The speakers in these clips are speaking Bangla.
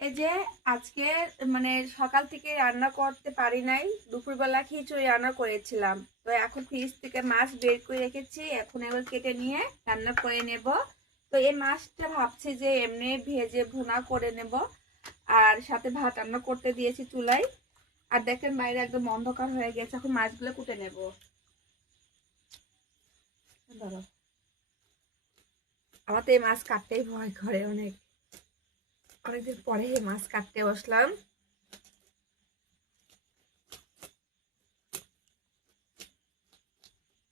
এই যে আজকে মানে সকাল থেকে রান্না করতে পারি নাই, দুপুরবেলা খিচুড়ি রান্না করেছিলাম। তো এখন ফ্রিজ থেকে মাছ বের করে রেখেছি, এখন এবার কেটে নিয়ে রান্না করে নেব। তো এই মাছটা ভাবছি যে এমনি ভেজে ভুনা করে নেব, আর সাথে ভাত রান্না করতে দিয়েছি চুলায়। আর দেখেন বাইরে একদম অন্ধকার হয়ে গেছে, এখন মাছগুলো কুটে নেব। ধরো, আমার তো এই মাছ কাটতেই ভয় করে অনেকদিন পরে এই মাছ কাটতে বসলাম।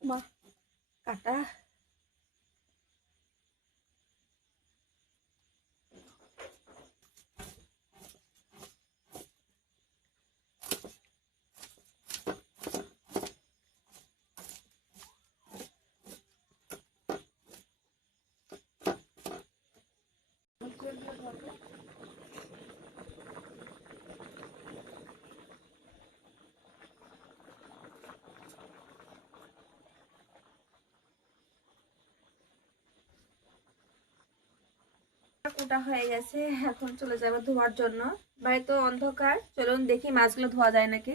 মা কাটা কুটা হয়ে গেছে, এখন চলে যাবে ধোয়ার জন্য। বাড়ি তো অন্ধকার, চলুন দেখি মাছগুলো ধোয়া যায় নাকি।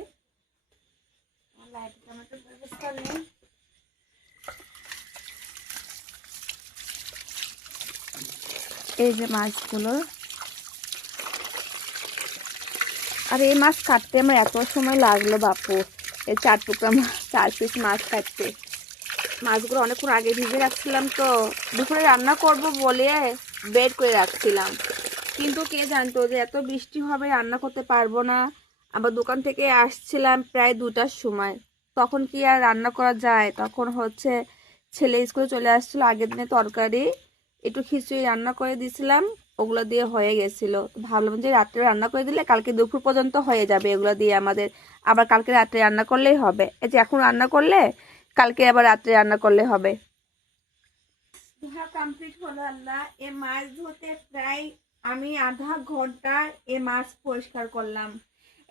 এই যে মাছগুলো, আর এই মাছ কাটতে আমার এত সময় লাগলো বাপু। এই 4 টুকরা 4 পিস মাছ কাটতে। মাছগুলো অনেকক্ষণ আগে ভিজে রাখছিলাম, তো দুপুরে রান্না করব বলে বের করে রাখছিলাম। কিন্তু কে জানতো যে এত বৃষ্টি হবে, রান্না করতে পারবো না। আবার দোকান থেকে আসছিলাম প্রায় 2টার সময়, তখন কি আর রান্না করা যায়? তখন হচ্ছে ছেলে স্কুলে চলে আসছিল, আগের দিনে তরকারি একটু খিচুড়ি রান্না করে দিয়েছিলাম, ওগুলো দিয়ে হয়ে গেছিল। ভাবলাম যে রাত্রে রান্না করে দিলে কালকে দুপুর পর্যন্ত হয়ে যাবে এগুলো দিয়ে আমাদের, আবার কালকে রাত্রে রান্না করলেই হবে। এই যে এখন রান্না করলে কালকে আবার রাত্রে রান্না করলে হবে। ধোয়া কমপ্লিট হলো। আল্লাহ, এ মাছ ধুতে প্রায় আমি আধা ঘন্টা এ মাছ পরিষ্কার করলাম।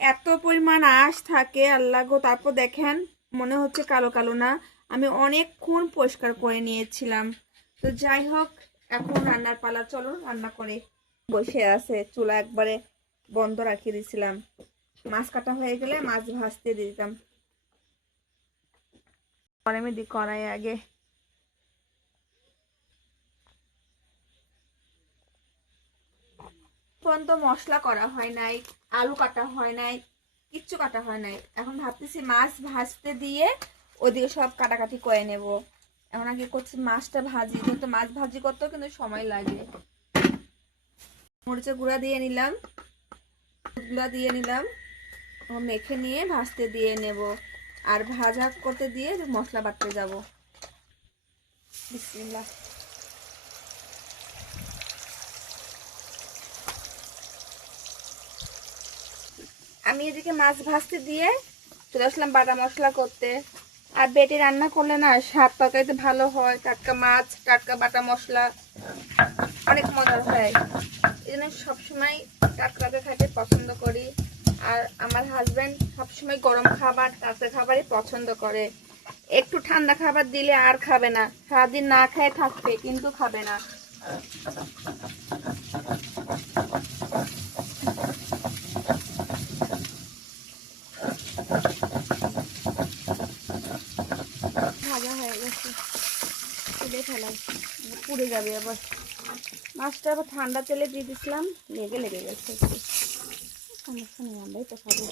এত পরিমাণ আঁশ থাকে আল্লাহ গো। তারপর দেখেন মনে হচ্ছে কালো কালো না, আমি অনেকক্ষণ পরিষ্কার করে নিয়েছিলাম। তো যাই হোক, এখন রান্নার পালা, চলো রান্না করে। বসে আছে, চুলা একবারে বন্ধ রাখিয়ে দিয়েছিলাম। মাছ কাটা হয়ে গেলে মাছ ভাজতে দিয়ে দিতাম। আমি দি কড়াই আগে পর্যন্ত মশলা করা হয় নাই, আলু কাটা হয় নাই, কিচ্ছু কাটা হয় নাই। এখন ভাবতেছি মাছ ভাজতে দিয়ে ওদিকে সব কাটাকাটি করে নেব। এখন আগে করছি মাছটা ভাজি, কিন্তু মাছ ভাজি করতেও কিন্তু সময় লাগে। মরিচের গুঁড়া দিয়ে নিলাম, গুঁড়া দিয়ে নিলাম, মেখে নিয়ে ভাজতে দিয়ে নেব। আর ভাজা করতে দিয়ে মশলা বাটতে যাব। বিসমিল্লাহ। আমি এদিকে মাছ ভাজতে দিয়ে চলে আসলাম বাটা মশলা করতে। আর বেটে রান্না করলে না স্বাদ তরকারিতে ভালো হয়, টাটকা মাছ টাটকা বাটা মশলা অনেক মজার হয়। এই জন্য সবসময় টাটকাটা খাইতে পছন্দ করি। আর আমার হাজব্যান্ড সবসময় গরম খাবার টাটকা খাবারই পছন্দ করে। একটু ঠান্ডা খাবার দিলে আর খাবে না, সারাদিন না খেয়ে থাকবে কিন্তু খাবে না। ভাজা হয়ে গেছে, তুলে ফেলাই, পুড়ে যাবে আবার। মাছটা আবার ঠান্ডা তেলে দিয়ে দিছিলাম, লেগে গেছে একটু। সমস্যা নেই, আমরাই তো খাবো।